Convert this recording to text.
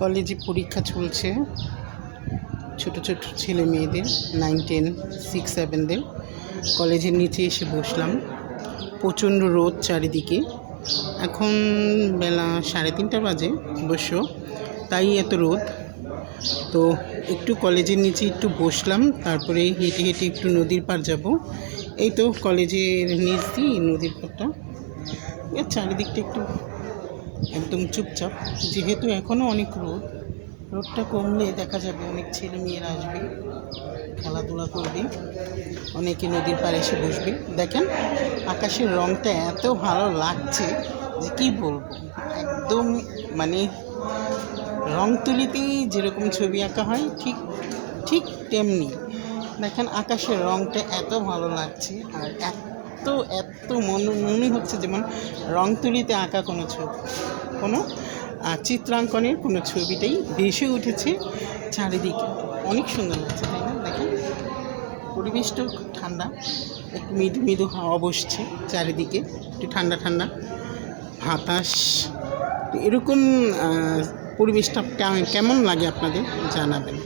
কলেজে পরীক্ষা চলছে ছোট ছোট ছেলে মেয়েদের 9, 10, 6, 7দের। কলেজের নিচে এসে বসলাম। প্রচণ্ড রোদ চারিদিকে। এখন বেলা 3:30 বাজে অবশ্য, তাই এত রোদ। তো একটু কলেজের নিচে একটু বসলাম, তারপরে হেঁটে হেঁটে একটু নদীর পাড় যাব। এই তো কলেজের নিচ দিয়ে নদীর পাড়টা। এর চারিদিকটা একটু একদম চুপচাপ, যেহেতু এখনও অনেক রোদ। রোদটা কমলে দেখা যাবে অনেক ছেলে মেয়েরা আসবে, খেলাধুলা করবে, অনেকে নদীর পাড়ে এসে বসবে। দেখেন আকাশের রঙটা এত ভালো লাগছে যে কী বলবো। একদম মানে রং তুলিতেই যেরকম ছবি আঁকা হয় ঠিক ঠিক তেমনি। দেখেন আকাশের রঙটা এত ভালো লাগছে, আর এত এত মনে হচ্ছে যেমন রং তুলিতে আঁকা কোনো ছবি, কোনো চিত্রাঙ্কনের কোনো ছবিটাই ভেসে উঠেছে চারিদিকে। অনেক সুন্দর লাগছে, তাই না? দেখেন পরিবেশটাও খুব ঠান্ডা, একটু মৃদু মৃদু হাওয়া বসছে চারিদিকে, একটু ঠান্ডা ঠান্ডা বাতাস। এরকম পরিবেশটা কেমন লাগে আপনাদের জানাবেন।